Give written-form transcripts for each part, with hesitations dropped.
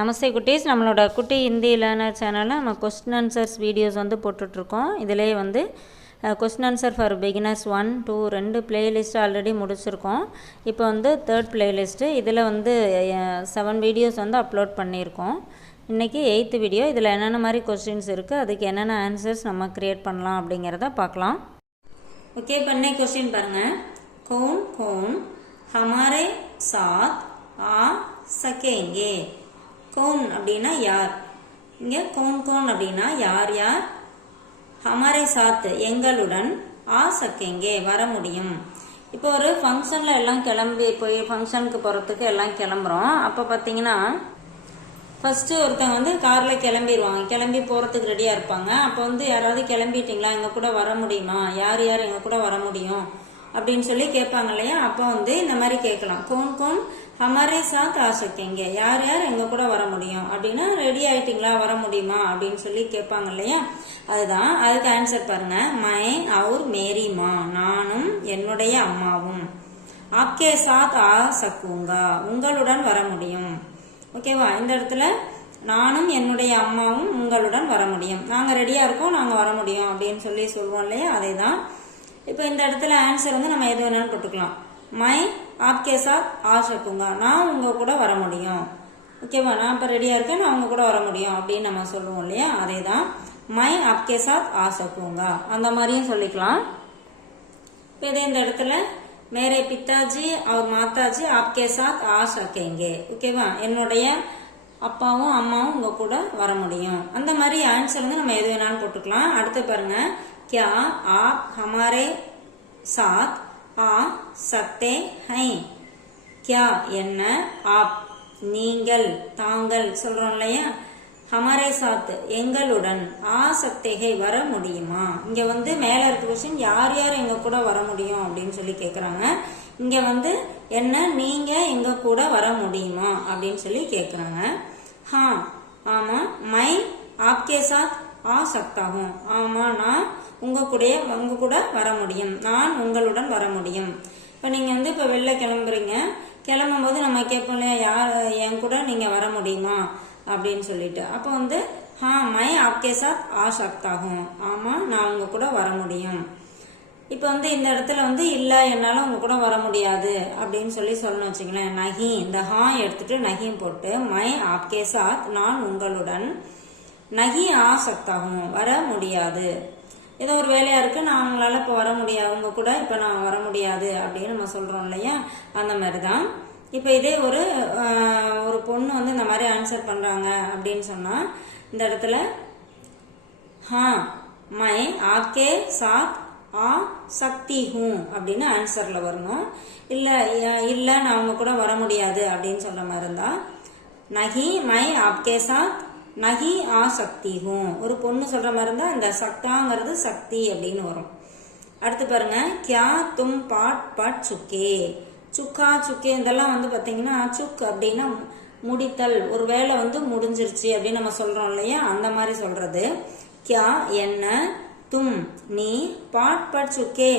நமஸ்தே குட்டீஸ், நம்மளோட குட்டி ஹிந்தி லேர்னர் சேனலில் நம்ம கொஸ்டின் ஆன்சர்ஸ் வீடியோஸ் வந்து போட்டுட்ருக்கோம். இதிலே வந்து question answer for beginners 1, 2 2 playlist already முடிச்சிருக்கோம். இப்போ வந்து 3rd பிளேலிஸ்ட்டு. இதில் வந்து 7 வீடியோஸ் வந்து அப்லோட் பண்ணியிருக்கோம். இன்றைக்கி 8th வீடியோ. இதில் என்னென்ன மாதிரி கொஸ்டின்ஸ் இருக்குது, அதுக்கு என்னென்ன ஆன்சர்ஸ் நம்ம க்ரியேட் பண்ணலாம் அப்படிங்கிறத பார்க்கலாம். ஓகே, இப்போ இன்னைக்கு கொஸ்டின் பாருங்கள். கௌன் கௌன் ஹமாரே சாத் ஆ சகேங்கே. கௌன் அப்படின்னா யார், இங்கே கௌன் கௌன் அப்படின்னா யார் யார், ஹமாரே சாத் எங்களுடன், ஆ சக்கேங்கே வர முடியும். இப்போ ஒரு ஃபங்க்ஷனில் எல்லாம் கிளம்பி போய் ஃபங்க்ஷனுக்கு போகிறதுக்கு எல்லாம் கிளம்புறோம். அப்போ பார்த்தீங்கன்னா ஃபஸ்ட்டு ஒருத்தவங்க வந்து காரில் கிளம்பிடுவாங்க, கிளம்பி போகிறதுக்கு ரெடியாக இருப்பாங்க. அப்போ வந்து யாராவது கிளம்பிட்டிங்களா, எங்கள் கூட வர முடியுமா, யார் யார் எங்கள் கூட வர முடியும் அப்படின்னு சொல்லி கேட்பாங்க இல்லையா. அப்போ வந்து இந்த மாதிரி கேட்கலாம், கௌன் கௌன் ஹமாரே சாத் ஆ சக்கேங்கே, யார் யார் எங்கள் கூட வர முடியும் அப்படின்னா, ரெடி ஆகிட்டிங்களா, வர முடியுமா அப்படின்னு சொல்லி கேட்பாங்க இல்லையா. அதுதான் அதுக்கு ஆன்சர் பாருங்க. மை அவுர் மேரி மா, நானும் என்னுடைய அம்மாவும், ஆப்கே சாத் ஆ சக்குங்கா, உங்களுடன் வர முடியும். ஓகேவா, இந்த இடத்துல நானும் என்னுடைய அம்மாவும் உங்களுடன் வர முடியும், நாங்கள் ரெடியாக இருக்கோம், நாங்கள் வர முடியும் அப்படின்னு சொல்லி சொல்லுவோம் இல்லையா. அதே தான் இப்போ இந்த இடத்துல ஆன்சர் வந்து நம்ம எது வேணாலும் போட்டுக்கலாம். மை ஆப்கே சாத் ஆ சக்குங்கா, நான் உங்கள் கூட வர முடியும். ஓகேவா, நான் இப்போ ரெடியாக இருக்கேன், நான் உங்கள் கூட வர முடியும் அப்படின்னு நம்ம சொல்லுவோம் இல்லையா. அதே தான் மை ஆப்கே சாத் ஆ சக்குங்கா, அந்த மாதிரியும் சொல்லிக்கலாம். இப்போ இதே இந்த இடத்துல மேரே பித்தாஜி அவர் மாதாஜி ஆப்கே சாத் ஆ சக்கேங்கே. ஓகேவா, என்னுடைய அப்பாவும் அம்மாவும் உங்க கூட வர முடியும். அந்த மாதிரி ஆன்சர் வந்து நம்ம எது வேணாலும் போட்டுக்கலாம். அடுத்து பாருங்க, क्या आप हमारे साथ आ सकते हैं. क्या என்ன, आप நீங்கள் தாங்கள் சொல்றோம் இல்லையா. ஹமாரே சாத் எங்களுடன், ஆ சக்தேகை வர முடியுமா. இங்க வந்து மேல இருக்க கொஸ்டின் யார் யார் எங்க கூட வர முடியும் அப்படின்னு சொல்லி கேக்குறாங்க. இங்க வந்து என்ன, நீங்க எங்க கூட வர முடியுமா அப்படின்னு சொல்லி கேக்குறாங்க. ஹா ஆமா, மை ஆப்கே சாத் ஆ சக்தாகும், ஆமா நான் உங்க கூட வர முடியும், நான் உங்களுடன் வர முடியும். இப்போ நீங்கள் வந்து இப்போ வெளில கிளம்புறீங்க, கிளம்பும் போது நம்ம கேட்போம் இல்லையா, யார் என் கூட நீங்கள் வர முடியுமா அப்படின்னு சொல்லிட்டு. அப்போ வந்து ஹா மை ஆப்கே சாத் ஆ சக்தாகும், ஆமாம் நான் உங்க கூட வர முடியும். இப்போ வந்து இந்த இடத்துல வந்து இல்லை என்னால் உங்க கூட வர முடியாது அப்படின்னு சொல்லி சொல்லணும் வச்சுங்களேன். நகி, இந்த ஹா எடுத்துட்டு நகியும் போட்டு, மை ஆப்கே சாத் நான் உங்களுடன், நகி ஆ சக்தாகும் வர முடியாது. ஏதோ ஒரு வேலையா இருக்கு, நான் அவங்களால இப்போ வர முடியாது, உங்க கூட இப்போ நான் வர முடியாது அப்படின்னு நம்ம சொல்றோம் இல்லையா. அந்த மாதிரி தான் இப்போ இதே ஒரு பொண்ணு வந்து இந்த மாதிரி ஆன்சர் பண்றாங்க அப்படின்னு சொன்னா, இந்த இடத்துல ஹா my Aapke Chhath ah Sakthi who அப்படின்னு ஆன்சர்ல வரணும். இல்லை நான் அவங்க கூட வர முடியாது அப்படின்னு சொல்ற மாதிரி இருந்தா, நகி மை ஆப்கே சாத் நகி ஆ சக்தி ஹூ, ஒரு பொண்ணு சொல்ற மாதிரி இருந்தா இந்த சக்தாங்கிறது சக்தி அப்படின்னு வரும். அடுத்து பாருங்க, கியா தும் பாட் பட் சுக்கே. சுக்கா சுக்கே இதெல்லாம் வந்து பாத்தீங்கன்னா, சுக் அப்படின்னா முடித்தல், ஒரு வேலை வந்து முடிஞ்சிருச்சு அப்படின்னு நம்ம சொல்றோம் இல்லையா, அந்த மாதிரி சொல்றது. கியா என்ன, தும் நீ, பாட் பட் சுக்கே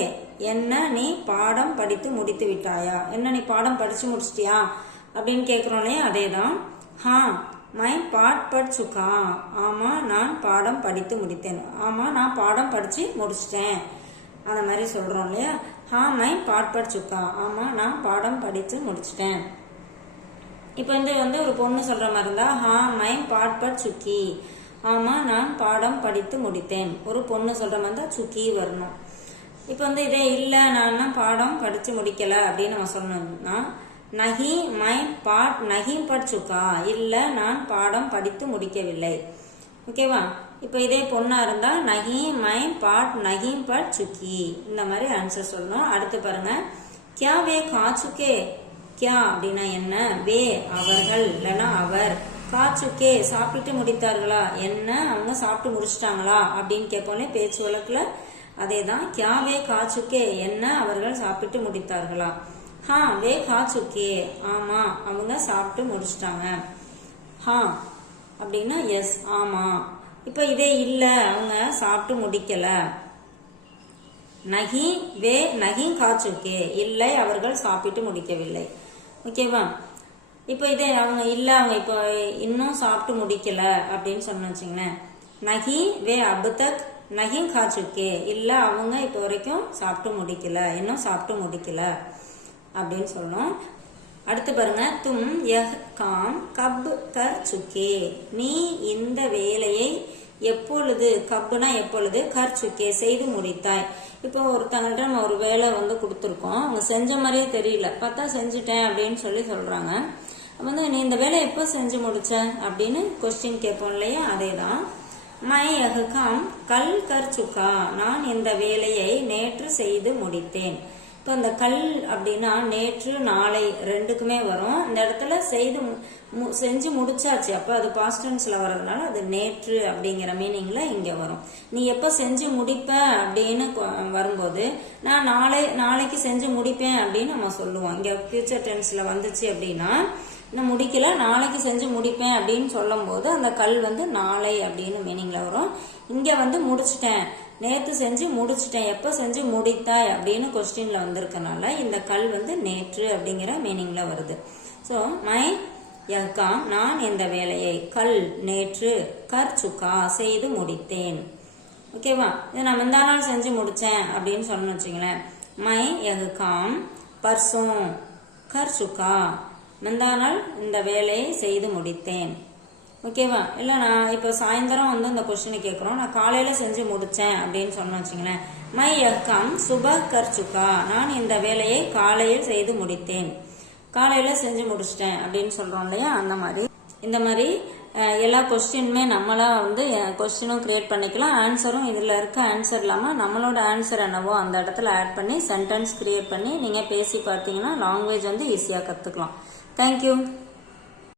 என்ன நீ பாடம் படித்து முடித்து விட்டாயா, என்ன நீ பாடம் படிச்சு முடிச்சிட்டியா அப்படின்னு கேட்கிறோம் இல்லையா. அதே தான் ஹா மை பாட் பட் சுக்கா, ஆமா நான் பாடம் படித்து முடித்தேன், ஆமா நான் பாடம் படிச்சு முடிச்சிட்டேன் அந்த மாதிரி சொல்றோம் இல்லையா. ஹா மை பாட் பட் சுக்கா, ஆமா நான் பாடம் படித்து முடிச்சிட்டேன். இப்போ வந்து ஒரு பொண்ணு சொல்ற மாதிரி இருந்தா, ஹா மை பாட் பட் சுக்கி, ஆமா நான் பாடம் படித்து முடித்தேன். ஒரு பொண்ணு சொல்ற மாதிரி தான் சுக்கி வரணும். இப்போ வந்து இதே இல்லை நான் பாடம் படிச்சு முடிக்கல அப்படின்னு நம்ம சொன்னோம்னா, நகி மை பாட் நகி பட் சுக்கா, இல்லை நான் பாடம் படித்து முடிக்கவில்லை. ஓகேவா, இப்போ இதே பொண்ணா இருந்தா நகி மை பாட் நகி பட் சுக்கி, இந்த மாதிரி ஆன்சர் சொல்லணும். அடுத்து பாருங்க, கியா வே கா சுக்கே. கியா அப்படின்னா என்ன, வே அவர்கள் இல்லைன்னா அவர், கா சுக்கே சாப்பிட்டு முடித்தார்களா, என்ன அவங்க சாப்பிட்டு முடிச்சிட்டாங்களா அப்படின்னு கேட்போம்லே பேச்சு வழக்குல. அதே தான் கியா வே கா சுக்கே, என்ன அவர்கள் சாப்பிட்டு முடித்தார்களா. ஹா வே கா சுக்கே, ஆமா அவங்க சாப்பிட்டு முடிச்சிட்டாங்க. ஹா அப்படின்னா எஸ் ஆமா. இப்போ இதே இல்லை அவங்க சாப்பிட்டு முடிக்கல, நகி வே நகி கா சுக்கே, இல்லை அவர்கள் சாப்பிட்டு முடிக்கவில்லை. ஓகேவா, இப்போ இதே அவங்க இல்லை அவங்க இப்போ இன்னும் சாப்பிட்டு முடிக்கல அப்படின்னு சொன்ன வச்சுங்களேன், நகி வே அபுதக் நகி கா சுக்கே, இல்லை அவங்க இப்போ வரைக்கும் சாப்பிட்டு முடிக்கல, இன்னும் சாப்பிட்டு முடிக்கல அப்படின்னு சொல்லணும். அடுத்து பாருங்க, தும் யஹ் காம் கப் கர் சுக்கே, நீ இந்த வேலையை எப்பொழுது, கப்புனா எப்பொழுது, கர் சுக்கே செய்து முடித்தாய். இப்போ ஒருத்தங்கள்ட்ட நம்ம ஒரு வேலை வந்து கொடுத்துருக்கோம், அவங்க செஞ்ச மாதிரியே தெரியல, பார்த்தா செஞ்சுட்டேன் அப்படின்னு சொல்லி சொல்றாங்க. வந்து நீ இந்த வேலையை எப்போ செஞ்சு முடிச்ச அப்படின்னு கொஸ்டின் கேட்போம் இல்லையா, அதே தான். மை யஹ் காம் கல் கர் சுக்கா, நான் இந்த வேலையை நேற்று செய்து முடித்தேன். இப்போ இந்த கல் அப்படின்னா நேற்று நாளை ரெண்டுக்குமே வரும். இந்த இடத்துல செஞ்சு முடிச்சாச்சு, அப்போ அது பாஸ்ட் டென்ஸ்ல வர்றதுனால அது நேற்று அப்படிங்கிற மீனிங்ல இங்க வரும். நீ எப்போ செஞ்சு முடிப்ப அப்படின்னு வரும்போது நான் நாளைக்கு செஞ்சு முடிப்பேன் அப்படின்னு நம்ம சொல்லுவோம். இங்க ஃபியூச்சர் டென்ஸ்ல வந்துச்சு அப்படின்னா நான் முடிக்கல, நாளைக்கு செஞ்சு முடிப்பேன் அப்படின்னு சொல்லும் போது அந்த கல் வந்து நாளை அப்படின்னு மீனிங்ல வரும். இங்க வந்து முடிச்சிட்டேன், நேற்று செஞ்சு முடிச்சிட்டேன், எப்போ செஞ்சு முடித்தாய் அப்படின்னு கொஸ்டின்ல வந்திருக்கனால இந்த கல் வந்து நேற்று அப்படிங்கிற மீனிங்ல வருது. ஸோ மை யஹ்காம், நான் இந்த வேலையை, கல் நேற்று, கர் சுக்கா செய்து முடித்தேன். ஓகேவா, இதை நான் முந்தா நாள் செஞ்சு முடிச்சேன் அப்படின்னு சொன்னு வச்சுங்களேன், மை யஹ்காம் பர்சோம் கர் சுக்கா, முந்தா நாள் இந்த வேலையை செய்து முடித்தேன். ஓகேவா, இல்லை நான் இப்போ சாயந்தரம் வந்து இந்த கொஸ்டினை கேட்குறோம், நான் காலையில் செஞ்சு முடித்தேன் அப்படின்னு சொன்ன வச்சுங்களேன், மை யஹ்காம் சுபஹ் கர் சுக்கா, நான் இந்த வேலையை காலையில் செய்து முடித்தேன், காலையில் செஞ்சு முடிச்சிட்டேன் அப்படின்னு சொல்கிறோம் இல்லையா, அந்த மாதிரி. இந்த மாதிரி எல்லா கொஸ்டினுமே நம்மளா வந்து கொஸ்டினும் கிரியேட் பண்ணிக்கலாம், ஆன்சரும் இதில் இருக்க ஆன்சர் இல்லாமல் நம்மளோட ஆன்சர் என்னவோ அந்த இடத்துல ஆட் பண்ணி சென்டென்ஸ் கிரியேட் பண்ணி நீங்கள் பேசி பார்த்தீங்கன்னா லாங்குவேஜ் வந்து ஈஸியாக கற்றுக்கலாம். தேங்க்யூ.